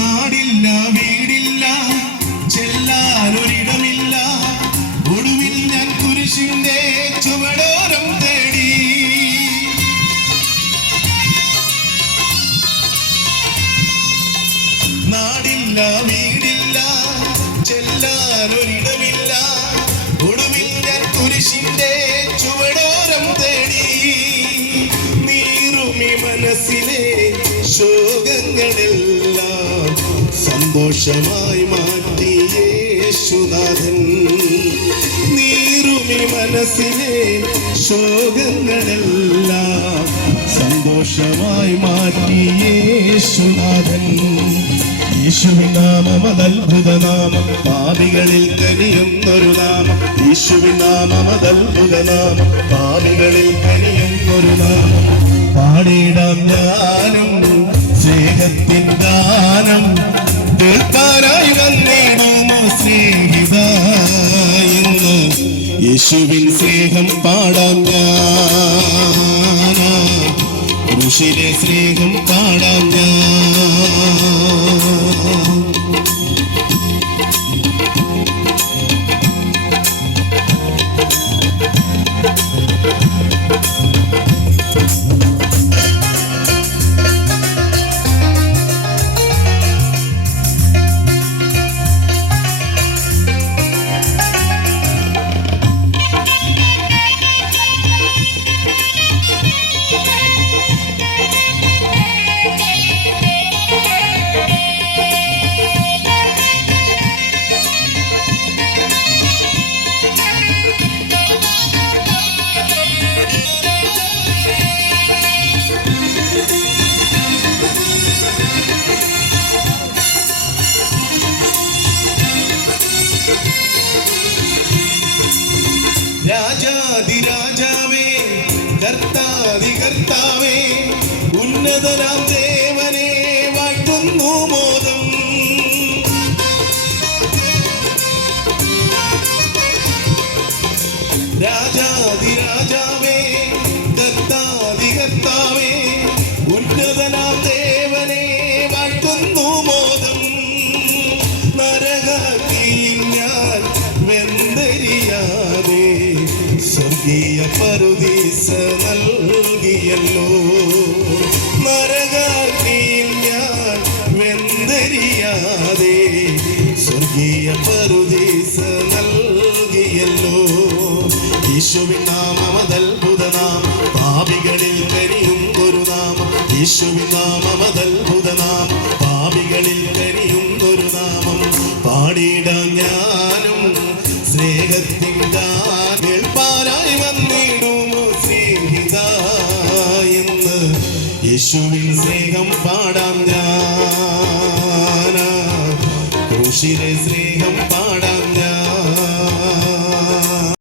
നാടില്ല വീടില്ല ചെല്ലാനൊരിടമില്ല. ഒടുവിൽ ഞാൻ കുരിശിന്റെ ചുവടോരം തേടി. നാടില്ല വീടില്ല ചെല്ലാനൊരിടമില്ല. ഒടുവിൽ ഞാൻ കുരിശിന്റെ ചുവടോരം സന്തോഷമായി മാറ്റി യേശുനാഥൻ. നീറുമി മനസ്സിലെ ശോകങ്ങളെല്ലാം സന്തോഷമായി മാറ്റി യേശുനാഥൻ. യേശുവിൻ നാമം പാപികളിൽ കനിയുന്നൊരു നാമം. യേശുവിൻ നാമം അതത്ഭുത നാമം. യേശുവിൻ സ്നേഹം പാടാം ഞാൻ ഋഷിലെ സ്നേഹം പാടാം ഞാൻ കർത്താതി കർത്താവേ ഉന്നതനാം ദേവനെ വാഴ്ത്തുന്നു മോദം. രാജാതിരാജാവേ കർത്താതി കർത്താവേ ഉന്നതനാം ദേവനെ വാഴ്ത്തുന്നു മോദം. നരകത്തിയിൽ ഞാൻ വെന്തരിയാതെ സ്വർഗീയ പരുദീസ നൽകിയല്ലോ സ്വർഗീയ പരുദീസ നൽകിയല്ലോ. യേശുവിൻ നാമം അതത്ഭുത നാമം പാപികളിൽ കരിയും ഒരു നാമം. യേശുവിൻ നാമം അതത്ഭുത നാമം പാപികളിൽ കരിയും ഒരു നാമം. പാടിയിടാം ഞാനും സ്നേഹത്തിൻ പാരായി വന്നിടുമോ സ്നേഹിത എന്ന് യേശുവിൻ സ്നേഹം പാടാം ഞാൻ ക്രൂശിലെ സ്നേഹം